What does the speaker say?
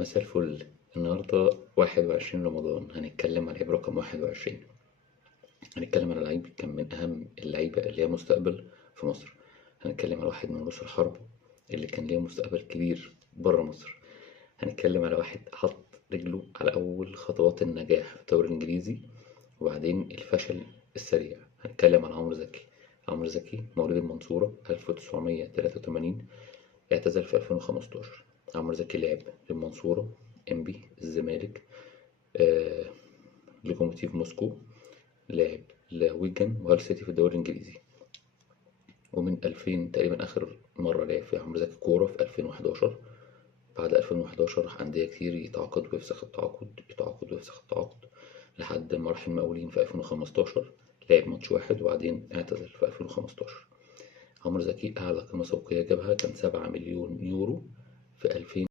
مساء الفل. النهاردة 21 رمضان، هنتكلم عن لعيب رقم 21. هنتكلم على لعيب كان من أهم اللعيبة اللي ليها مستقبل في مصر. هنتكلم على واحد من رؤوس الحرب اللي كان ليه مستقبل كبير برا مصر. هنتكلم على واحد حط رجله على أول خطوات النجاح في الدوري الإنجليزي وبعدين الفشل السريع. هنتكلم عن عمرو زكي. عمرو زكي مواليد المنصورة 1983، اعتزل في 2015. عمرو زكي لعب للمنصورة، انبي، الزمالك، آه، لوكوموتيف موسكو، لعب لويجن وهال سيتي في الدوري الإنجليزي. ومن 2000 تقريبا آخر مرة لعب فيها عمرو زكي كورة في 2011. بعد 2011 راح أندية كتير، يتعاقد ويفسخ التعاقد، يتعاقد ويفسخ التعاقد، لحد ما راح المقاولين في 2015. لعب ماتش واحد وبعدين اعتزل في 2015. عمرو زكي أعلى قيمة سوقية جابها كان 7 مليون يورو في 2000.